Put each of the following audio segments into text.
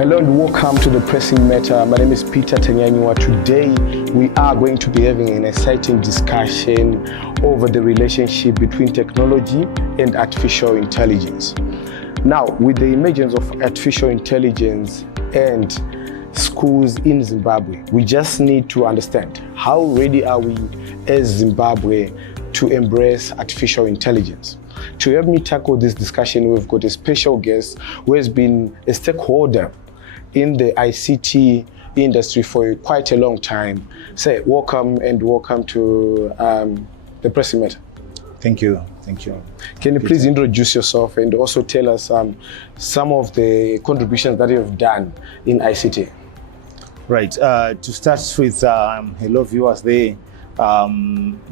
Hello and welcome to the Pressing Matter. My name is Peter Tanyanyiwa. Today we are going to be having an exciting discussion over the relationship between technology and artificial intelligence. Now, with the emergence of artificial intelligence and schools in Zimbabwe, we just need to understand how ready are we as Zimbabwe to embrace artificial intelligence. To help me tackle this discussion, we've got a special guest who has been a stakeholder in the ICT industry for quite a long time. Say, welcome to the Pressing Matter. Thank you. Thank you. Can you please introduce yourself and also tell us some of the contributions that you have done in ICT? Right. To start with, hello viewers there.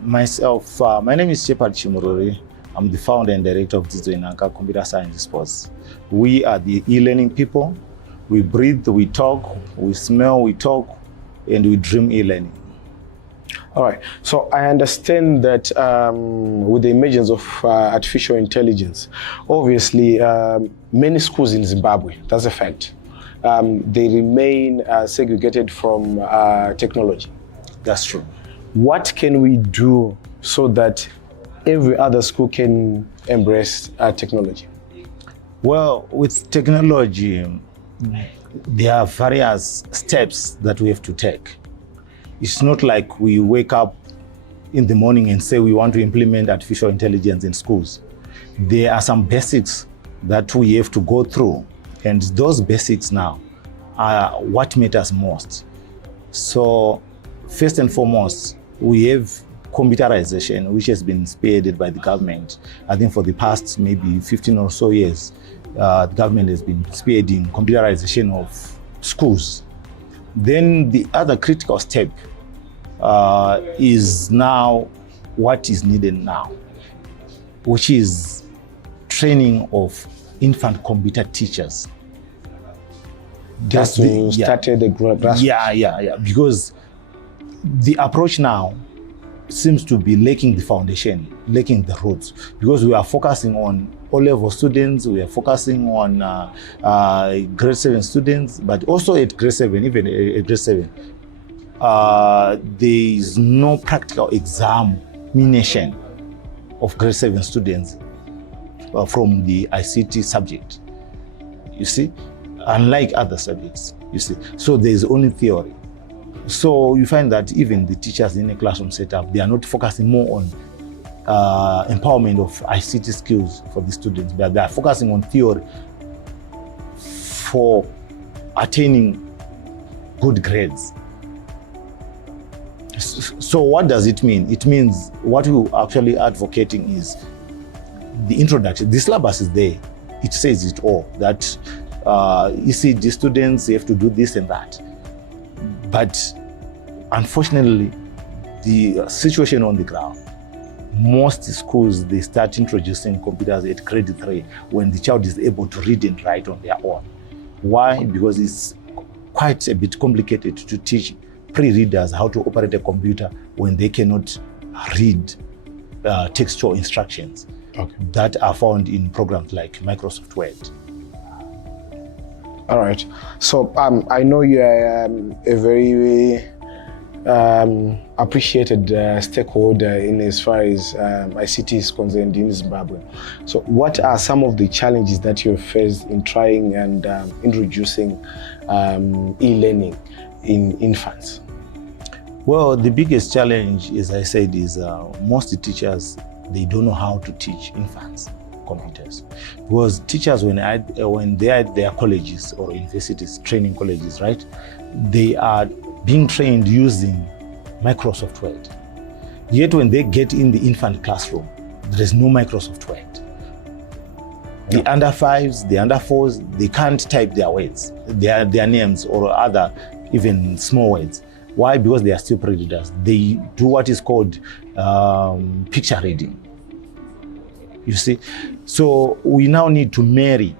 Myself, my name is Shepherd Chimururi. I'm the founder and director of Dzidzo Inhaka Computer Science Sports. We are the e-learning people. We breathe, we talk, we smell, we talk, and we dream e-learning. All right. So I understand that with the emergence of artificial intelligence, obviously many schools in Zimbabwe, that's a fact, they remain segregated from technology. That's true. What can we do so that every other school can embrace technology? Well, with technology, there are various steps that we have to take. It's not like we wake up in the morning and say we want to implement artificial intelligence in schools. There are some basics that we have to go through, and those basics now are what matters most. So first and foremost, we have computerization, which has been spearheaded by the government. I think for the past maybe 15 or so years, the government has been spearheading computerization of schools. Then the other critical step is now what is needed now, which is training of infant computer teachers. Just to start the grassroots. Yeah. Because the approach now seems to be lacking the foundation, lacking the roots, because we are focusing on O-level students, we are focusing on grade 7 students, but also at grade 7, even at grade 7, there is no practical examination of grade 7 students from the ICT subject, you see, unlike other subjects, you see. So there is only theory. So you find that even the teachers in a classroom setup, they are not focusing more on empowerment of ICT skills for the students, but they are focusing on theory for attaining good grades. So what does it mean? It means what we're actually advocating is the introduction. The syllabus is there. It says it all, that ECD students, they have to do this and that. But unfortunately, the situation on the ground, most schools, they start introducing computers at grade 3 when the child is able to read and write on their own. Why? Because it's quite a bit complicated to teach pre-readers how to operate a computer when they cannot read textual instructions that are found in programs like Microsoft Word. All right. So I know you are a very appreciated stakeholder in as far as ICT is concerned in Zimbabwe. So what are some of the challenges that you have faced in trying and introducing e-learning in infants? Well, the biggest challenge, as I said, is most teachers, they don't know how to teach infants computers, because teachers, when they are at their colleges or universities, training colleges, right, they are being trained using Microsoft Word. Yet when they get in the infant classroom, there is no Microsoft Word. The under 5s, the under 4s, they can't type their words, their names or other even small words. Why? Because they are still pre-readers. They do what is called picture reading. You see, so we now need to marry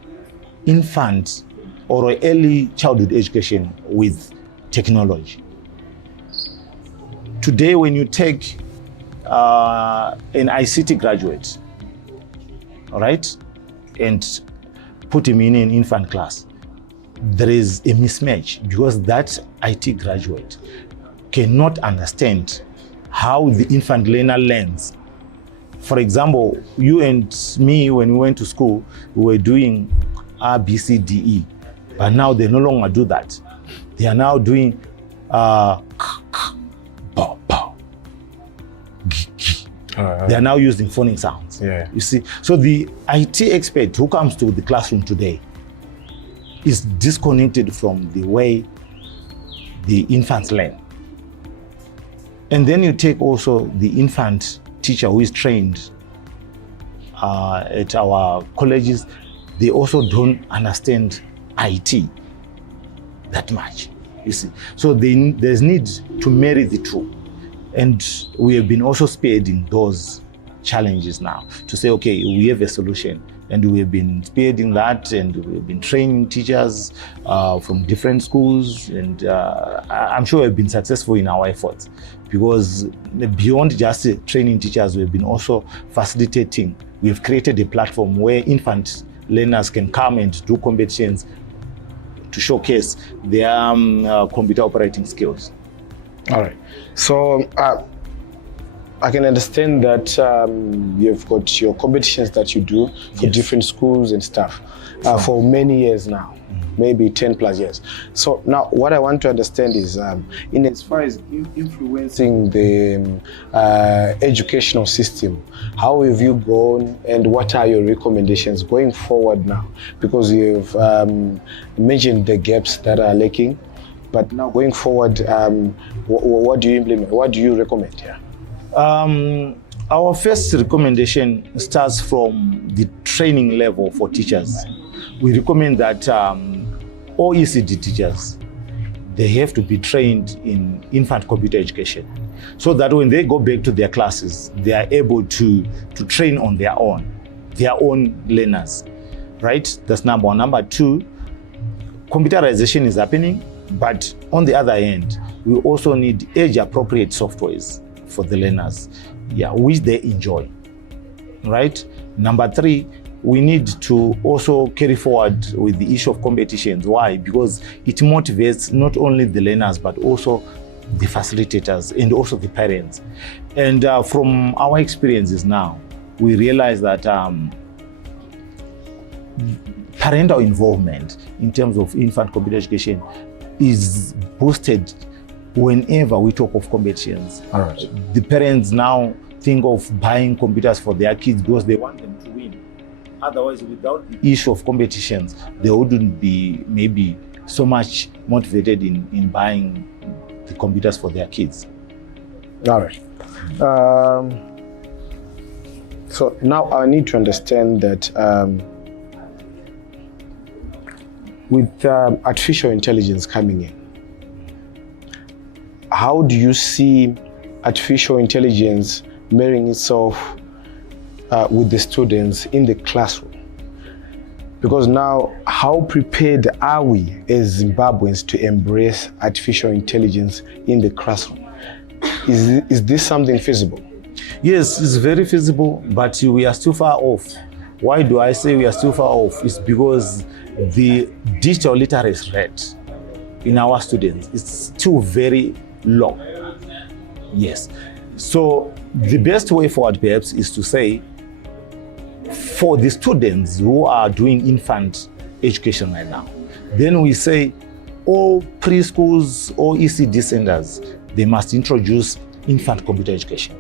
infant or early childhood education with technology. Today, when you take an ICT graduate, all right, and put him in an infant class, there is a mismatch because that IT graduate cannot understand how the infant learner learns. For example, you and me, when we went to school, we were doing A, B, C, D, E, but now they no longer do that. They are now doing bow, bow, g, g. They are now using phonic sounds. Yeah. You see, so the IT expert who comes to the classroom today is disconnected from the way the infants learn. And then you take also the infant teacher who is trained at our colleges, they also don't understand IT that much, you see. So there's need to marry the two. And we have been also spearheading those challenges now to say, okay, we have a solution. And we have been spearheading that, and we've been training teachers from different schools. And I'm sure we've been successful in our efforts, because beyond just training teachers, we've been also facilitating. We've created a platform where infant learners can come and do competitions to showcase their computer operating skills. All right. So I can understand that you've got your competitions that you do for different schools and stuff for many years now, maybe 10 plus years. So now what I want to understand is in as far as influencing the educational system, how have you gone and what are your recommendations going forward now? Because you've mentioned the gaps that are lacking, but now going forward, what do you implement? What do you recommend here? Our first recommendation starts from the training level for teachers. We recommend that all ECD teachers, they have to be trained in infant computer education, so that when they go back to their classes, they are able to train on their own learners, right? That's number one. Number two, computerization is happening, but on the other hand, we also need age-appropriate softwares for the learners, which they enjoy, right? Number three, we need to also carry forward with the issue of competitions. Why? Because it motivates not only the learners, but also the facilitators and also the parents. And from our experiences now, we realize that parental involvement in terms of infant computer education is boosted whenever we talk of competitions. All right. The parents now think of buying computers for their kids because they want them to win. Otherwise, without the issue of competitions, they wouldn't be maybe so much motivated in buying the computers for their kids. All right. So now I need to understand that with artificial intelligence coming in, how do you see artificial intelligence marrying itself with the students in the classroom? Because now, how prepared are we as Zimbabweans to embrace artificial intelligence in the classroom? Is this something feasible? Yes, it's very feasible, but we are still far off. Why do I say we are still far off? It's because the digital literacy rate in our students is still very low. Yes. So the best way forward perhaps is to say, for the students who are doing infant education right now, then we say all preschools, all ECD centers, they must introduce infant computer education,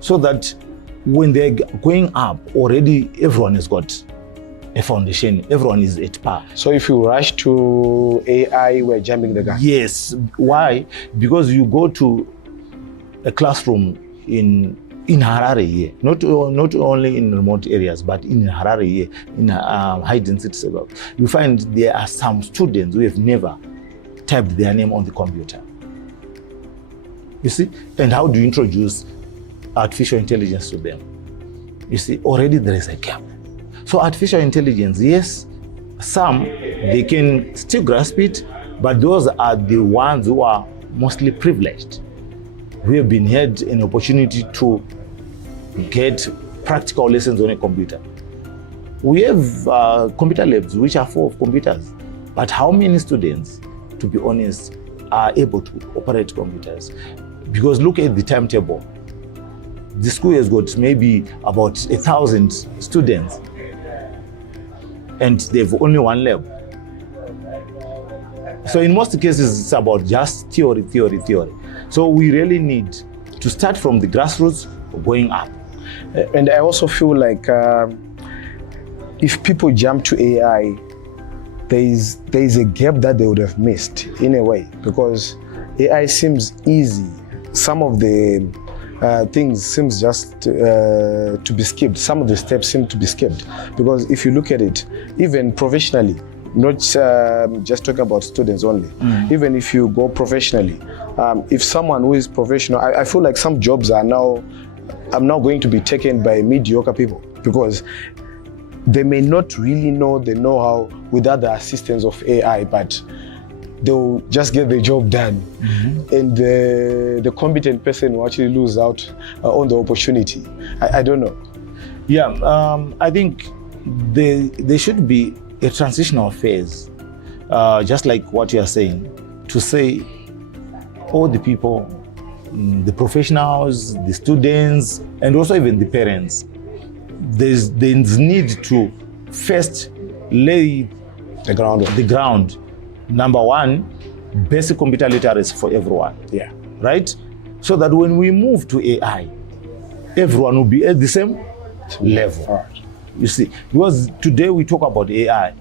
so that when they're going up, already everyone has got a foundation, everyone is at par. So if you rush to AI, we're jumping the gun? Yes. Why? Because you go to a classroom in Harare here, not only in remote areas, but in Harare here, in high density suburbs, you find there are some students who have never typed their name on the computer. You see? And how do you introduce artificial intelligence to them? You see, already there is a gap. So artificial intelligence, yes, some, they can still grasp it, but those are the ones who are mostly privileged. We have been had an opportunity to get practical lessons on a computer. We have computer labs which are full of computers, But how many students, to be honest, are able to operate computers? Because look at the timetable. The school has got maybe about 1,000 students, and they've only one lab. So in most cases, it's about just theory. So we really need to start from the grassroots going up. And I also feel like if people jump to AI, there is a gap that they would have missed in a way, because AI seems easy. Some of the things seems just to be skipped. Some of the steps seem to be skipped, because if you look at it, even professionally, not just talking about students only, even if you go professionally, if someone who is professional, I feel like some jobs are now going to be taken by mediocre people, because they may not really know the know-how without the assistance of AI, but they'll just get the job done. And the competent person will actually lose out on the opportunity. I don't know. Yeah, I think there should be a transitional phase, just like what you are saying, to say all the people, the professionals, the students, and also even the parents, there's need to first lay the ground. Number one, basic computer literacy for everyone. Yeah. Right? So that when we move to AI, everyone will be at the same level. All right. You see, because today we talk about AI,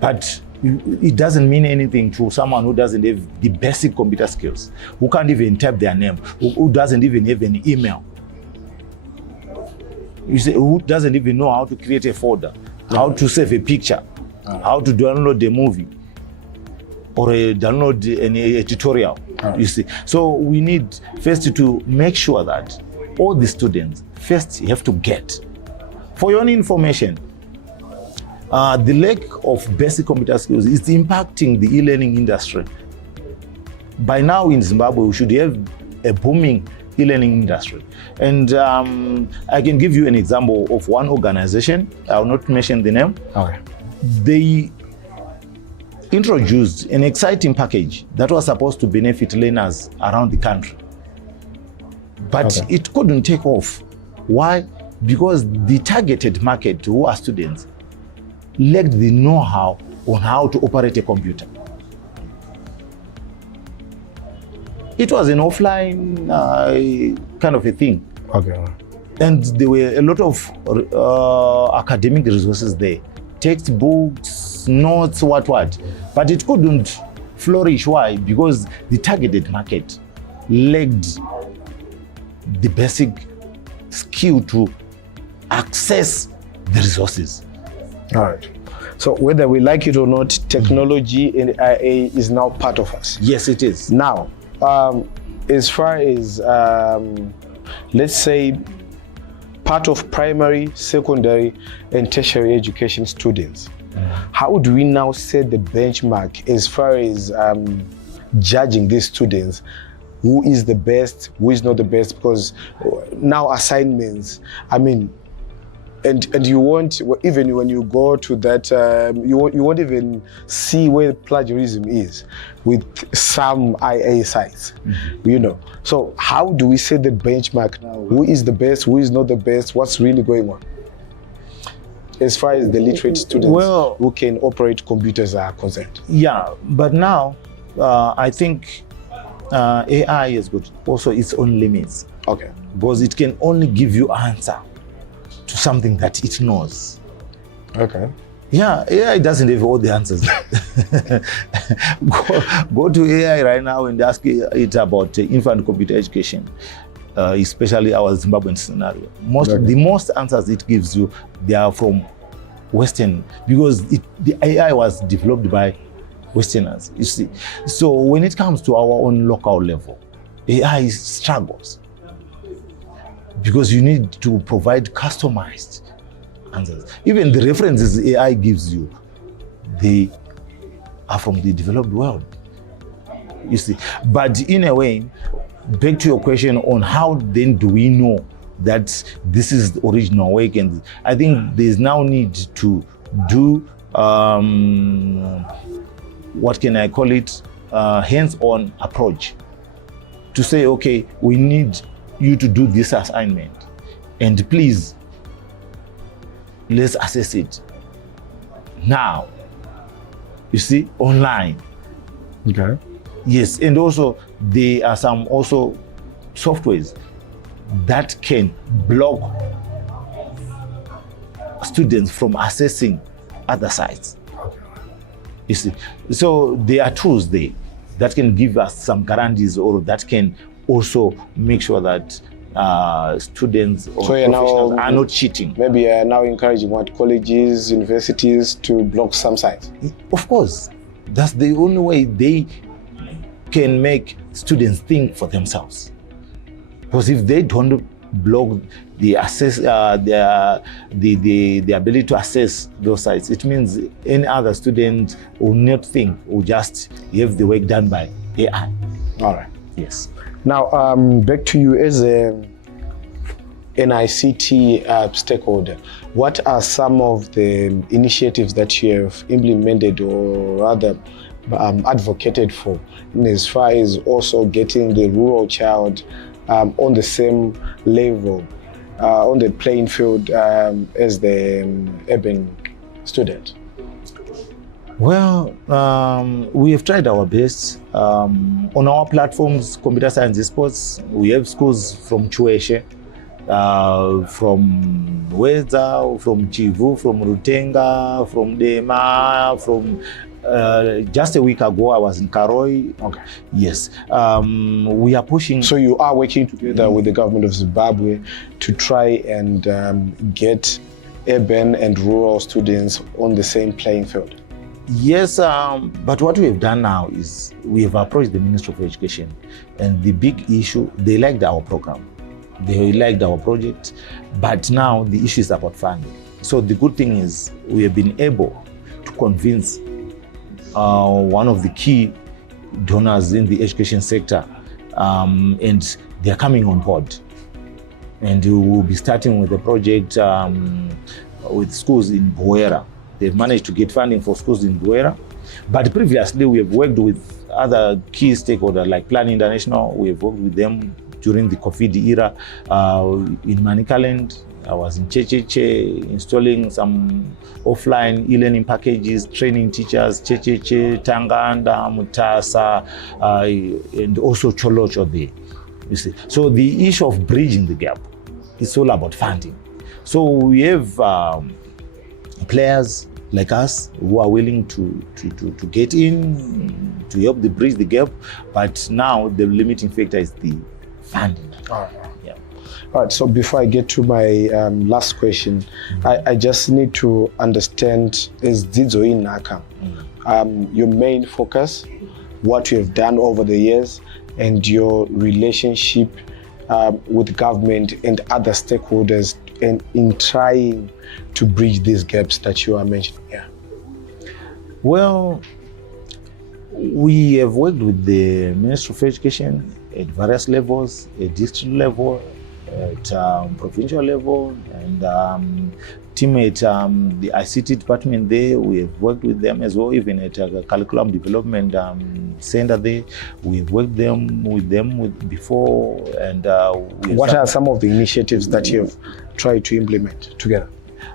but it doesn't mean anything to someone who doesn't have the basic computer skills, who can't even type their name, who doesn't even have an email. You see, who doesn't even know how to create a folder, how to save a picture, how to download a movie, or download a tutorial. You see, so we need first to make sure that all the students first have to get. For your own information, the lack of basic computer skills is impacting the e-learning industry. By now in Zimbabwe, we should have a booming e-learning industry. And I can give you an example of one organization. I will not mention the name. Okay. They introduced an exciting package that was supposed to benefit learners around the country. But it couldn't take off. Why? Because the targeted market, who are students, lacked the know-how on how to operate a computer. It was an offline kind of a thing. Okay. And there were a lot of academic resources there. Textbooks, notes, what. But it couldn't flourish. Why? Because the targeted market lacked the basic skill to access the resources. All right. So whether we like it or not, technology and IA is now part of us. Yes, it is. Now, as far as, let's say, part of primary, secondary, and tertiary education students, how do we now set the benchmark as far as judging these students? Who is the best, who is not the best? Because now assignments, I mean, and you won't, even when you go to that, you won't even see where plagiarism is with some IA sites, you know. So how do we set the benchmark now? Who is the best, who is not the best, what's really going on? As far as the literate students who can operate computers are concerned. Yeah, but now I think AI has got also its own limits. Okay. Because it can only give you answer to something that it knows. Okay. Yeah, AI doesn't have all the answers. go to AI right now and ask it about infant computer education, especially our Zimbabwean scenario. The most answers it gives you, they are from Western, because the AI was developed by Westerners, you see. So when it comes to our own local level, AI struggles, because you need to provide customized answers. Even the references AI gives you, they are from the developed world, you see. But in a way, back to your question on how then do we know that this is the original work, and I think there's now need to do what can I call it, hands-on approach to say, okay, we need you to do this assignment, and please, let's assess it now. You see, online. Okay. Yes, and also there are some also softwares that can block students from accessing other sites. You see, so there are tools there that can give us some guarantees, or that can also make sure that students or professionals are not cheating. Maybe you are now encouraging what, colleges, universities to block some sites? Of course, that's the only way they can make students think for themselves. Because if they don't block the the ability to access those sites, it means any other student will not think, will just have the work done by AI. All right. Yes. Now, back to you as an ICT stakeholder. What are some of the initiatives that you have implemented, or rather advocated for, as far as also getting the rural child on the same level, on the playing field as the urban student? Well, we have tried our best. On our platforms, Computer Science Esports, we have schools from Chueshe, from Weza, from Chivu, from Rutenga, from Dema, from just a week ago I was in Karoi. Okay. Yes. We are pushing. So you are working together with the government of Zimbabwe to try and get urban and rural students on the same playing field? Yes, but what we have done now is we have approached the Ministry of Education, and the big issue, they liked our program, they liked our project, but now the issue is about funding. So the good thing is we have been able to convince one of the key donors in the education sector, and they are coming on board. And we will be starting with a project with schools in Buera. They've managed to get funding for schools in Buera. But previously, we have worked with other key stakeholders like Plan International. We have worked with them during the COVID era in Manicaland. I was in Checheche installing some offline e-learning packages, training teachers, Checheche, Tanganda, Mutasa, and also Cholocho there. You see, so the issue of bridging the gap is all about funding. So we have players like us who are willing to get in, to help bridge the gap, but now the limiting factor is the funding. All right. Yeah. All right, so before I get to my last question, I just need to understand, as Dzidzo Inhaka, your main focus, what you have done over the years, and your relationship with government and other stakeholders in trying to bridge these gaps that you are mentioning here. Well, we have worked with the Ministry of Education at various levels, at district level, at provincial level, and team at the ICT department there. We have worked with them as well, even at a curriculum development center there. We have worked with them before. And what are some of the initiatives that you have tried to implement together?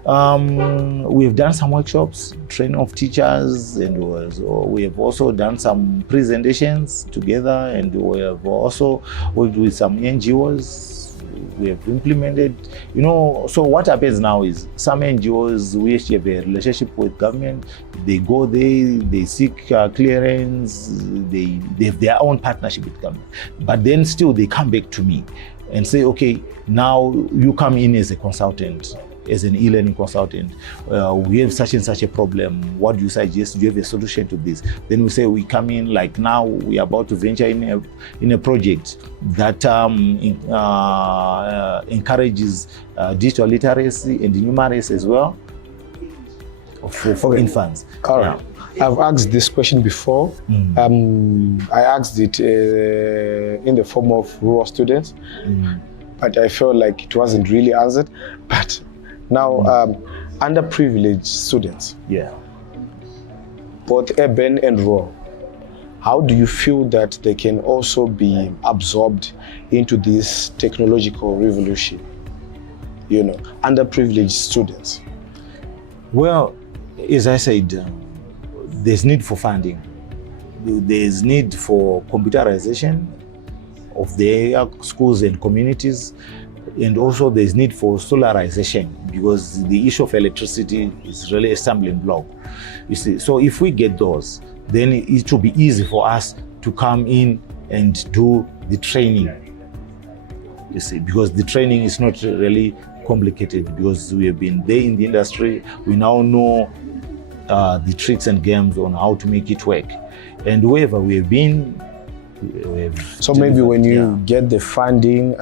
We've done some workshops, training of teachers, and we have also done some presentations together, and we have also worked with some NGOs. We have implemented, so what happens now is some NGOs, we actually have a relationship with government. They go there, they seek clearance, they have their own partnership with government. But then still they come back to me and say, okay, now you come in as a consultant, as an e-learning consultant. We have such and such a problem. What do you suggest? Do you have a solution to this? Then we say we come in, like now we are about to venture in a project that encourages digital literacy and numeracy as well for infants. All right. Yeah. I've asked this question before. I asked it in the form of rural students, but I felt like it wasn't really answered. But now, underprivileged students. Yeah. both urban and rural. How do you feel that they can also be absorbed into this technological revolution? You know, underprivileged students. Well, as I said, there's need for funding. There's need for computerization of their schools and communities, and also there's need for solarization, because the issue of electricity is really a stumbling block. You see, so if we get those, then it will be easy for us to come in and do the training. You see, because the training is not really complicated, because we have been there in the industry. We now know the tricks and games on how to make it work. And wherever we have been, so maybe when you get the funding,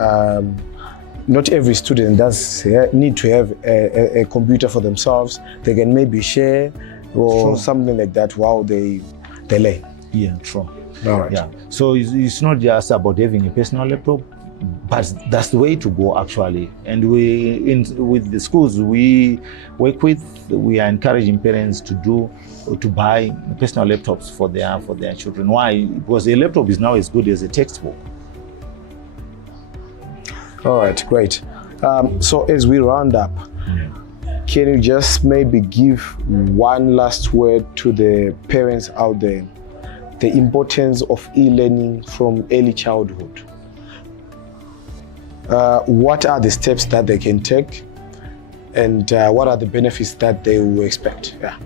not every student does need to have a computer for themselves. They can maybe share or something like that while they learn. Yeah, true. All right. Yeah. So it's not just about having a personal laptop, but that's the way to go actually. And with the schools we work with, we are encouraging parents to buy personal laptops for their children. Why? Because a laptop is now as good as a textbook. All right, great. So as we round up, can you just maybe give one last word to the parents out there, the importance of e-learning from early childhood? What are the steps that they can take, and what are the benefits that they will expect? Yeah.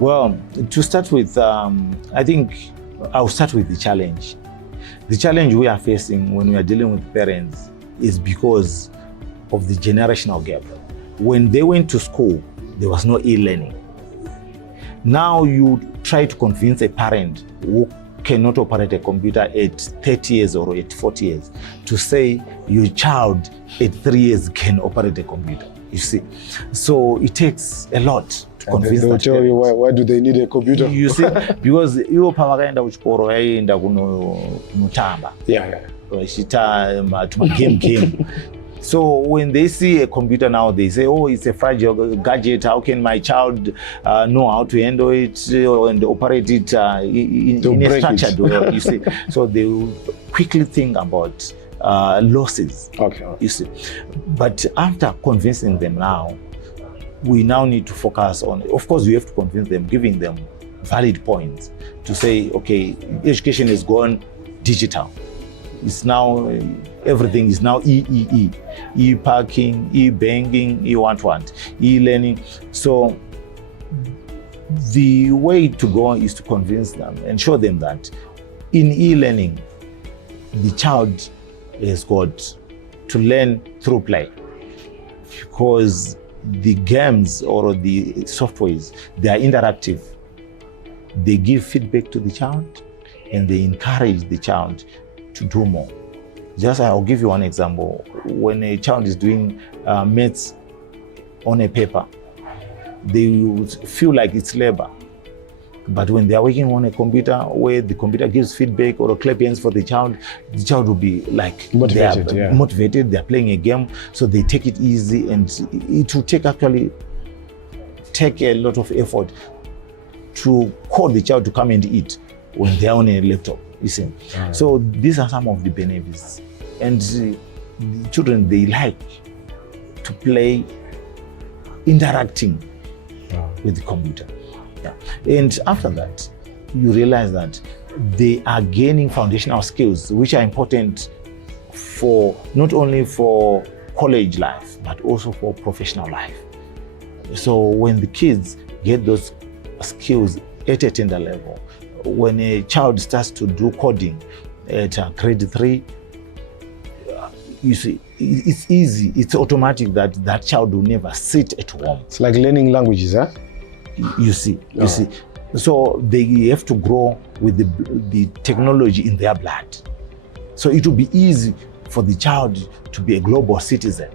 Well, to start with, I think I'll start with the challenge. The challenge we are facing when we are dealing with parents is because of the generational gap. When they went to school, there was no e-learning. Now you try to convince a parent who cannot operate a computer at 30 years or at 40 years to say your child at 3 years can operate a computer, you see. So it takes a lot to convince them. They'll tell you why do they need a computer? You see, because iwo pavakaenda kuchikoro vaienda kunotamba. Yeah. Game. So when they see a computer now, they say, oh, it's a fragile gadget. How can my child know how to handle it and operate it in a structured way? You see, so they will quickly think about losses. Okay. You see, but after convincing them now, we now need to focus on. Of course, we have to convince them, giving them valid points to say, okay, education has gone digital. It's now, everything is now e-parking, e-banking, e-what, e-learning. So the way to go is to convince them and show them that in e-learning, the child has got to learn through play, because the games or the softwares, they are interactive. They give feedback to the child and they encourage the child to do more. Just I'll give you one example. When a child is doing maths on a paper, they will feel like it's labor. But when they are working on a computer where the computer gives feedback or a clap hands for the child will be like motivated. They are playing a game, so they take it easy, and it will take a lot of effort to call the child to come and eat when they are on a laptop. You see. Right. So these are some of the benefits, and the children, they like to play interacting with the computer. Yeah. And after that, you realize that they are gaining foundational skills which are important for not only for college life but also for professional life. So when the kids get those skills at a tender level, when a child starts to do coding at grade 3, you see, it's easy, it's automatic that child will never sit at home. It's like learning languages, huh? You see. So they have to grow with the technology in their blood. So it will be easy for the child to be a global citizen.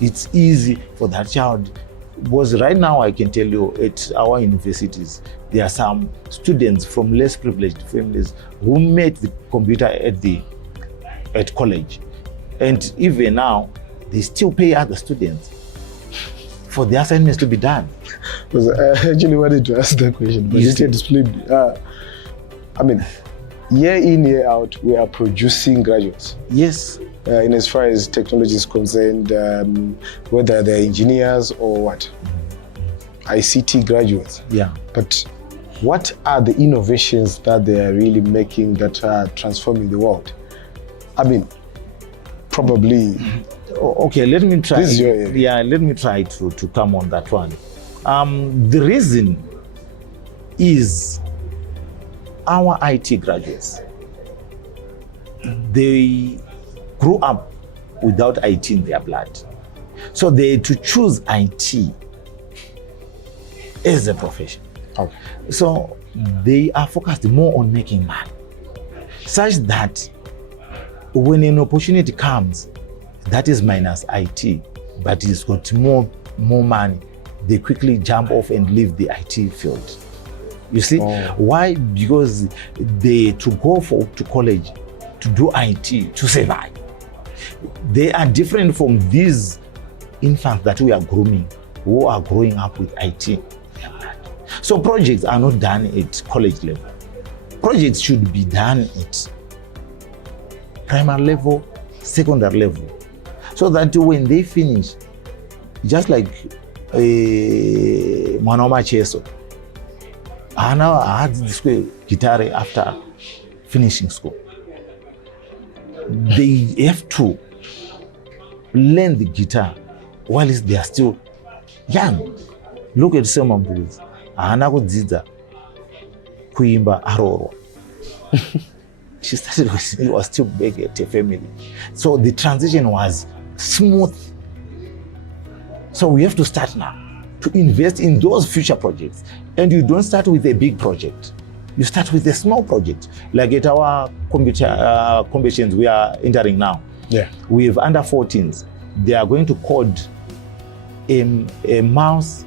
It's easy for that child, because right now I can tell you at our universities, there are some students from less privileged families who made the computer at college. And even now, they still pay other students for the assignments to be done. Because I actually wanted to ask that question, but you said split. I mean, year in, year out, we are producing graduates. Yes. In as far as technology is concerned, whether they're engineers or what, ICT graduates. Yeah. But what are the innovations that they are really making that are transforming the world? I mean, probably. Okay, let me try. This is your area. Yeah, let me try to come on that one. The reason is our IT graduates, they grew up without IT in their blood. So they to choose IT as a profession. Okay. So they are focused more on making money, such that when an opportunity comes that is minus IT, but it's got more money, they quickly jump off and leave the IT field. You see, why? Because they to go to college to do IT to survive. They are different from these infants that we are grooming, who are growing up with IT. So projects are not done at college level. Projects should be done at primary level, secondary level, so that when they finish, just like mwana macheso, I had this guitar after finishing school. They have to learn the guitar while they are still young. Look at some of these. Ahana kudzidza kuimba arorwa. She started when she was still big at a family. So the transition was smooth. So we have to start now to invest in those future projects. And you don't start with a big project. You start with a small project. Like at our competitions we are entering now. Yeah. We have under 14s. They are going to code a mouse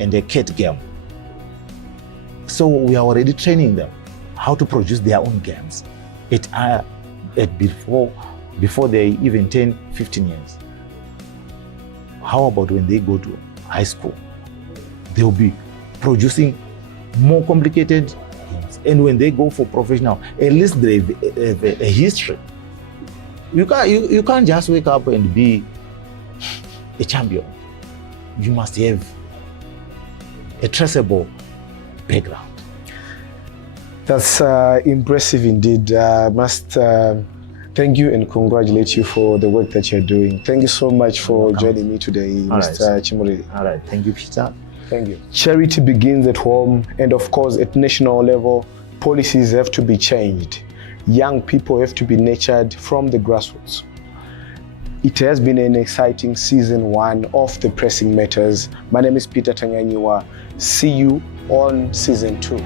and a cat game. So we are already training them how to produce their own games before they even turn 15 years. How about when they go to high school? They'll be producing more complicated games. And when they go for professional, at least they have a history. You can't just wake up and be a champion. You must have a traceable background. That's impressive indeed. Must thank you and congratulate you for the work that you're doing. Thank you so much for joining me today, Mr. Chimururi. All right, thank you, Peter. Thank you. Charity begins at home, and of course at national level, policies have to be changed. Young people have to be nurtured from the grassroots. It has been an exciting season 1 of The Pressing Matters. My name is Peter Tanyanyiwa. See you on season 2.